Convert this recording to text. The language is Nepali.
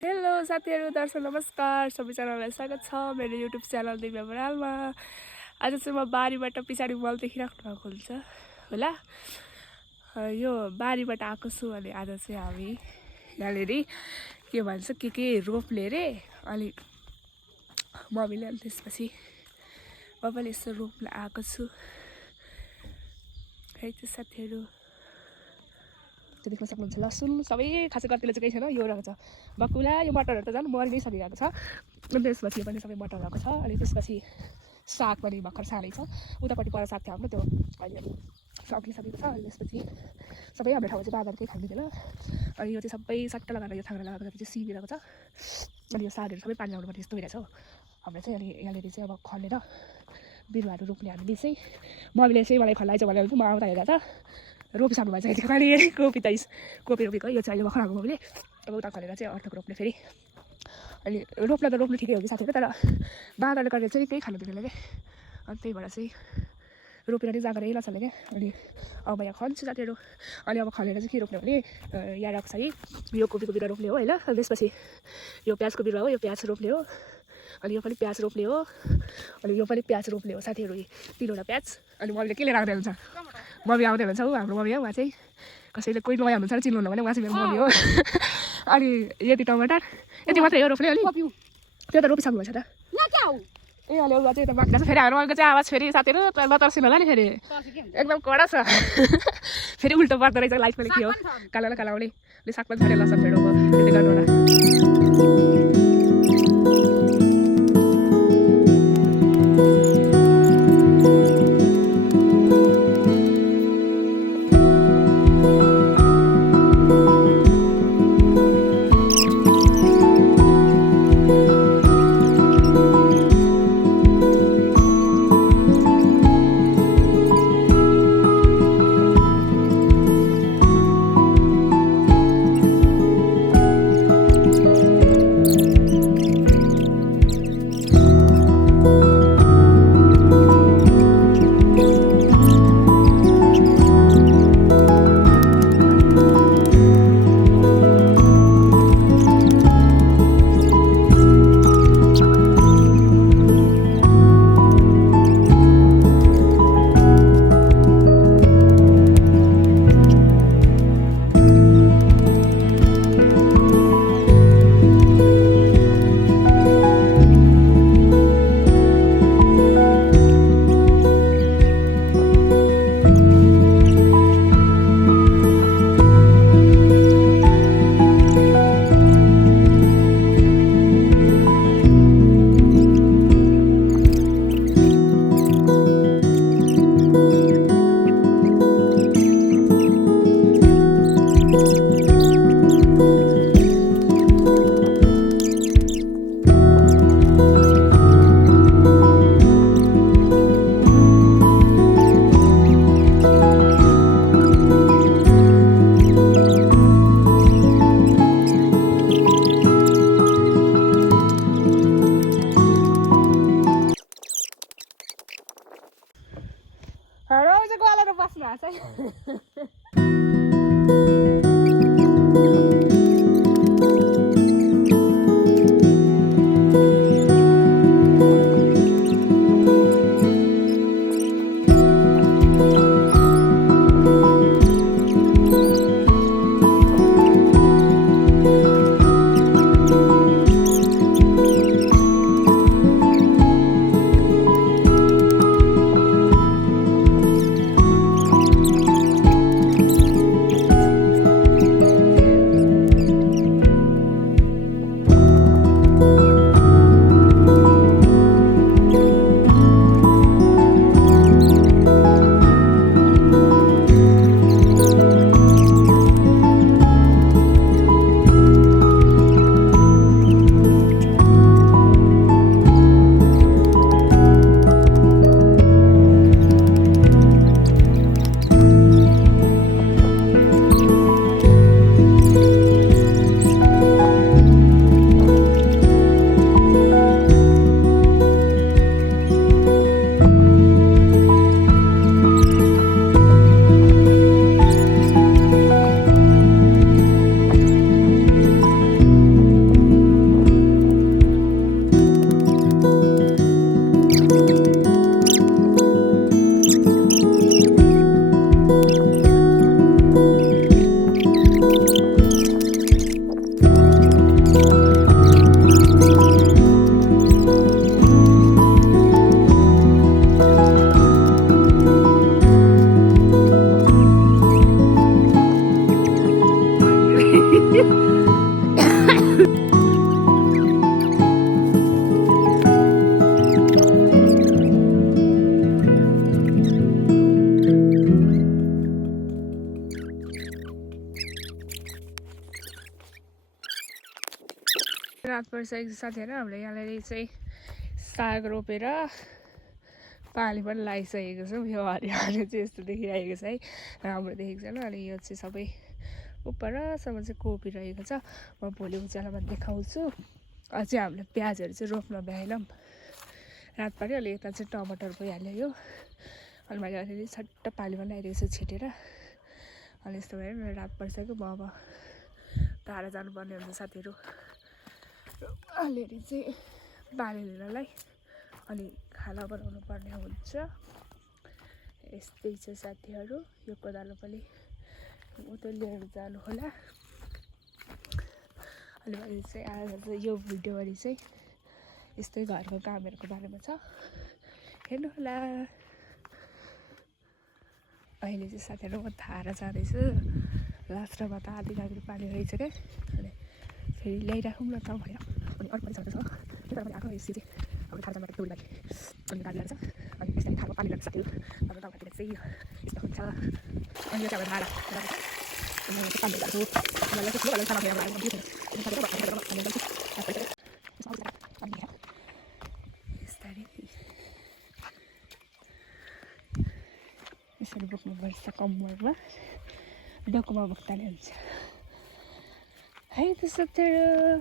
हेलो साथीहरू, दर्शक नमस्कार। सबैजनालाई स्वागत छ मेरो युट्युब च्यानल दिव्या बरालमा। आज चाहिँ म बारीबाट पछाडि मल देखिराख्नु भएको हुन्छ होला। यो बारीबाट आएको छु अनि आज चाहिँ हामी यहाँनिर के भन्छ के रोप्ले रे। अनि मम्मीले अनि त्यसपछि म पनि यसो रोप्न आएको छु है। त्यो साथीहरू देख्न सक्नुहुन्छ लसुन सबै खासै कतिले चाहिँ केही छैन। यो रहेको छ बकुला, यो मटरहरू त झन् मरि नै सकिरहेको छ। अनि त्यसपछि यो पनि सबै मटर रहेको छ। अनि त्यसपछि साग पनि भर्खर सानै छ। उतापट्टि पर साग थियो हाम्रो, त्यो अहिले सकिसकेको छ। अनि त्यसपछि सबै हाम्रो ठाउँमा चाहिँ बाँदरकै खाइदिँदैन। अनि यो चाहिँ सबै सट्टा लगाएर यो थाङ्रा लगाएको चाहिँ सिबिरहेको छ। अनि यो सागहरू सबै पानी लगाउनुपर्ने यस्तो भइरहेछ हो हाम्रो चाहिँ। अनि यहाँनिर चाहिँ अब खनेर बिरुवाहरू रोप्ने हामीले चाहिँ मम्मीले चाहिँ मलाई खल्लाइछ भनेर म आउँदा हेरेको छ रोपिसक्नु भएको छ। यति खालि कोपी रोपेको है। यो चाहिँ अहिले भर्खर आएको मम्मीले। अब उता खनेर चाहिँ अर्को रोप्ने फेरि। अनि रोप्न त रोप्नु ठिकै हो कि साथीहरू, तर बाँदरले गरेर चाहिँ केही खानु दिँदैन क्या। अनि त्यही भएर चाहिँ रोपेर नै जाँगर यही नचल्ने क्या। अनि अब यहाँ खन्छु साथीहरू। अनि अब खनेर चाहिँ के रोप्ने भने यहाँ राख्छ है, यो कोपीको बिरुवा रोप्ने हो होइन। अनि त्यसपछि यो प्याजको बिरुवा हो, यो प्याज रोप्ने हो। अनि यो पनि प्याज रोप्ने हो। अनि यो पनि प्याज रोप्ने हो साथीहरू। तिनवटा प्याज। अनि मम्मीले के लिएर आउँदै हुन्छ, मम्मी आउँदै हुन्छ ऊ हाम्रो मम्मी हो। उहाँ चाहिँ कसैले कोही नयाँ हुनुहुन्छ चिन्नु भने उहाँ चाहिँ मेरो मम्मी हो। अनि यति टमाटर यति मात्रै हो रोप्ने। अलिक त्यो त रोपिसक्नु भएछ त ए अहिले उहाँ चाहिँ यता बाँकी छ। फेरि हाम्रो मम्मीको चाहिँ आवाज फेरि साथीहरू नतर्सिनु होला नि, फेरि एकदम कडा छ। फेरि उल्टो पर्दो रहेछ लाइफ पनि के हो कालो कालाउने साग पनि छरेर लसन फेरि त्यसले गर्नु होला। रात परिसकेको साथीहरू हामीले यहाँनिर चाहिँ साग रोपेर पानी पनि लगाइसकेको छौँ। यो हरियो चाहिँ यस्तो देखिरहेको छ है, राम्रो देखेको छैन। अनि यो चाहिँ सबै उपरसम्म चाहिँ कोपी रहेको छ। म भोलि उज्यालोमा देखाउँछु। अझै हामीले प्याजहरू चाहिँ रोप्न भ्याएनौँ, रात पऱ्यो। अहिले यता चाहिँ टमाटर भइहाल्यो यो। अनि मैले अलिअलि छट्ट पानी पनि लगाइदिएको छु छेटेर। अनि यस्तो भयो मेरो रात परिसक्यो। म अब टाढा जानुपर्ने हुन्छ साथीहरू, अलिअलि चाहिँ पानी लिनलाई अनि खाना बनाउनु पर्ने हुन्छ। यस्तै छ साथीहरू। यो कोदालो पनि उतै लिएर जानु होला। अनि मैले चाहिँ आज चाहिँ यो भिडियोभरि चाहिँ यस्तै घरको कामहरूको बारेमा छ, हेर्नु होला। अहिले चाहिँ साथीहरू म थाहा जाँदैछु। लास्टमा त आधी गाडी पानी रहेछ क्या। अनि फेरि ल्याइराखौँ न त भयो। अनि अर्को पनि छ त्यता पनि आएको यसरी चाहिँ अब थाहा जाँदा टोली बारी अनि गाडी लाग्छ। अनि त्यसरी थाहा पानी लाग्छ साथीहरू। अब गाउँतिर चाहिँ यस्तो हुन्छ। अनि यो चाहिँ अब धारा मैले चाहिँ पानी लाग्छु। मलाई चाहिँ ठुलो खाना खाएर यसरी बोक्नुपर्छ कम्मरमा, डोकोमा बोक्दा नै हुन्छ है त साथीहरू।